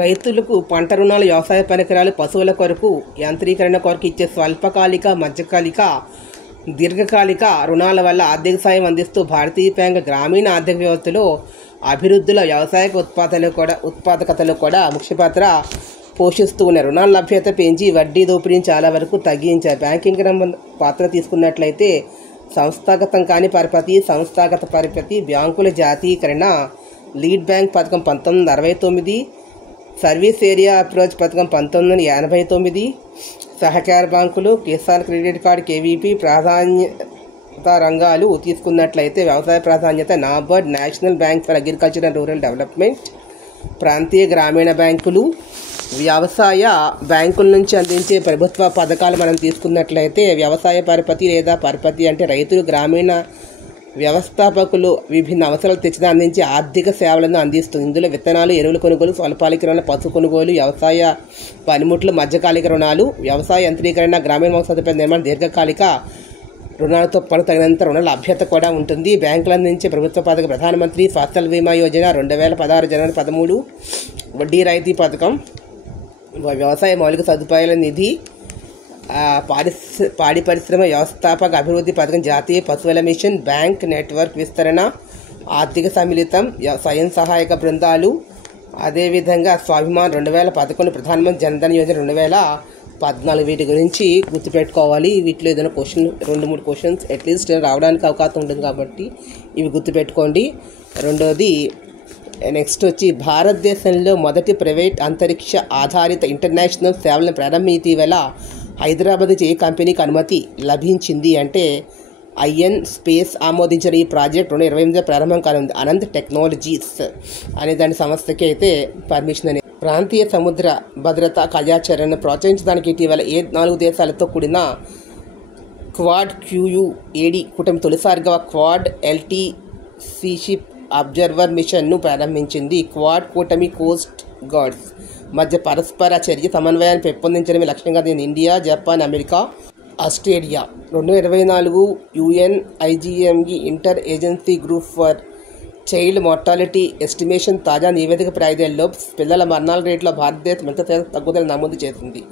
రైతులకు పంట రుణాలు, వ్యవసాయ పరికరాలు, పశువుల కొరకు యాంత్రీకరణ కొరకు ఇచ్చే స్వల్పకాలిక, మధ్యకాలిక, దీర్ఘకాలిక రుణాల వల్ల ఆర్థిక సాయం అందిస్తూ భారతీయ బ్యాంక్ గ్రామీణ ఆర్థిక వ్యవస్థలో అభివృద్ధిలో వ్యవసాయ ఉత్పాదకతలో కూడా ముఖ్య పాత్ర పోషిస్తూ ఉన్న రుణాల లభ్యత పెంచి వడ్డీ దోపిడీని చాలా వరకు తగ్గించారు. బ్యాంకింగ్ రంగం పాత్ర తీసుకున్నట్లయితే సంస్థాగత పరపతి, బ్యాంకుల జాతీయకరణ, లీడ్ బ్యాంక్ పథకం 1969, సర్వీస్ ఏరియా అప్రోచ్ పథకం 1989, సహకార బ్యాంకులు, కిసాన్ క్రెడిట్ కార్డు కేవీపీ ప్రాధాన్యత రంగాలు తీసుకున్నట్లయితే వ్యవసాయ ప్రాధాన్యత NABARD, national bank for agriculture and rural development, ప్రాంతీయ గ్రామీణ బ్యాంకులు, వ్యవసాయ బ్యాంకుల నుంచి అందించే ప్రభుత్వ పథకాలు మనం తీసుకున్నట్లయితే వ్యవసాయ పరపతి లేదా పరపతి అంటే రైతులు, గ్రామీణ వ్యవస్థాపకులు విభిన్న అవసరాలు తెచ్చిన అందించే ఆర్థిక సేవలను అందిస్తుంది. ఇందులో విత్తనాలు, ఎరువుల కొనుగోలు, స్వల్పకాలిక రుణాలు, పశు కొనుగోలు, వ్యవసాయ పనిముట్లు, మధ్యకాలిక రుణాలు, వ్యవసాయ యంత్రీకరణ, గ్రామీణ మౌలిక సదుపాయాల నిర్మాణం, దీర్ఘకాలిక రుణాలతో పాటు తగినంత రుణాల లభ్యత కూడా ఉంటుంది. బ్యాంకులు అందించే ప్రభుత్వ పథకం ప్రధానమంత్రి ఫసల్ బీమా యోజన 2016 జనవరి 13, వడ్డీ రాయితీ పథకం, వ్యవసాయ మౌలిక సదుపాయాల నిధి, పాడి పరిశ్రమ వ్యవస్థాపక అభివృద్ధి పథకం, జాతీయ పశువుల మిషన్, బ్యాంక్ నెట్వర్క్ విస్తరణ, ఆర్థిక సమ్మిళితం, స్వయం సహాయక బృందాలు, అదేవిధంగా స్వాభిమాన్ 2011, ప్రధానమంత్రి జన్ధన్ యోజన 2014. వీటి గురించి గుర్తుపెట్టుకోవాలి. వీటిలో ఏదైనా 2-3 క్వశ్చన్స్ అట్లీస్ట్ రావడానికి అవకాశం ఉంటుంది కాబట్టి ఇవి గుర్తుపెట్టుకోండి. రెండోది నెక్స్ట్ వచ్చి భారతదేశంలో మొదటి ప్రైవేట్ అంతరిక్ష ఆధారిత ఇంటర్నేషనల్ సేవలను ప్రారంభించేవేళ హైదరాబాద్ ఏ కంపెనీకి అనుమతి లభించింది అంటే ఐఎన్ స్పేస్ ఆమోదించిన ఈ ప్రాజెక్ట్ 2028 ప్రారంభం కానుంది. అనంత్ టెక్నాలజీస్ అనే దాని సంస్థకి అయితే పర్మిషన్ అనేది. ప్రాంతీయ సముద్ర భద్రతా కార్యాచరణను ప్రోత్సహించడానికి ఇటీవల 4 దేశాలతో కూడిన క్వాడ్ QUAD కూటమి తొలిసారిగా క్వాడ్ LT సీషిప్ అబ్జర్వర్ మిషన్ను ప్రారంభించింది. క్వాడ్ కూటమి కోస్ట్ గార్డ్స్ మధ్య పరస్పర చర్య సమన్వయాన్ని పెంపొందించడమే లక్ష్యంగా దీని India, Japan, America, Australia 2024 UNIGME inter agency group for child mortality estimation తాజా నివేదిక ప్రాయిదేళ్లలో పిల్లల మరణాల రేట్లో భారతదేశం ఎంత తగ్గుదల నమోదు చేసింది.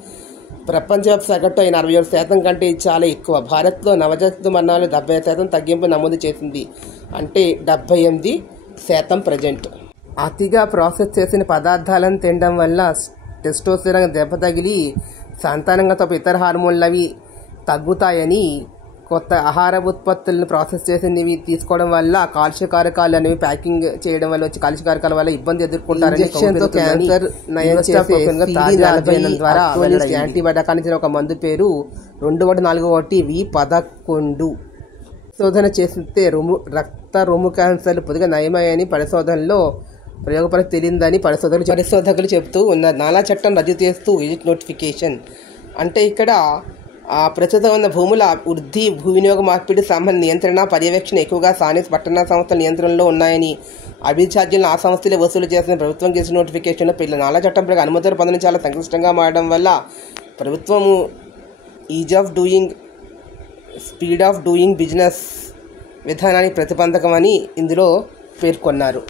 ప్రపంచవ్యాప్త సగటు అయిన 67% కంటే చాలా ఎక్కువ. భారత్లో నవజాత మరణాలు 70% తగ్గింపు నమోదు చేసింది. అంటే 78% ప్రజెంట్. అతిగా ప్రాసెస్ చేసిన పదార్థాలను తినడం వల్ల టెస్టోస్టెరాన్ దెబ్బ తగిలి సంతానంగా తప్ప ఇతర హార్మోన్లు అవి తగ్గుతాయని, కొత్త ఆహార ఉత్పత్తులను ప్రాసెస్ చేసినవి తీసుకోవడం వల్ల కాలుష్యకారకాలు అనేవి ప్యాకింగ్ చేయడం వల్ల వచ్చి కాలుష్యకారకాల వల్ల ఇబ్బంది ఎదుర్కొంటారని, క్యాన్సర్ నయం చేసే యాంటీబయాటిక్ అని ఒక మందు పేరు 2141V11 శోధన చేస్తే రక్త రొమ్ము క్యాన్సర్లు పొద్దుగా నయమయ్యని పరిశోధనలో ప్రయోగపరి తేలిందని పరిశోధకులు చెబుతూ ఉన్నారు. నాలా చట్టం రద్దు చేస్తూ విజిట్ నోటిఫికేషన్ అంటే ఇక్కడ ప్రస్తుతం ఉన్న భూముల వృద్ధి, భూ వినియోగ మార్పిడి సంబంధ నియంత్రణ, పర్యవేక్షణ ఎక్కువగా స్థానిక పట్టణ సంస్థల నియంత్రణలో ఉన్నాయని, అభివృద్ధి ఛార్జీలను ఆ సంస్థలే వసూలు చేసిన ప్రభుత్వం చేసిన నోటిఫికేషన్లో పిల్లల నాలా చట్టం ప్రకారం అనుమతులు పొందడం చాలా సంక్లిష్టంగా మారడం వల్ల ప్రభుత్వము స్పీడ్ ఆఫ్ డూయింగ్ బిజినెస్ విధానానికి ప్రతిబంధకమని ఇందులో పేర్కొన్నారు.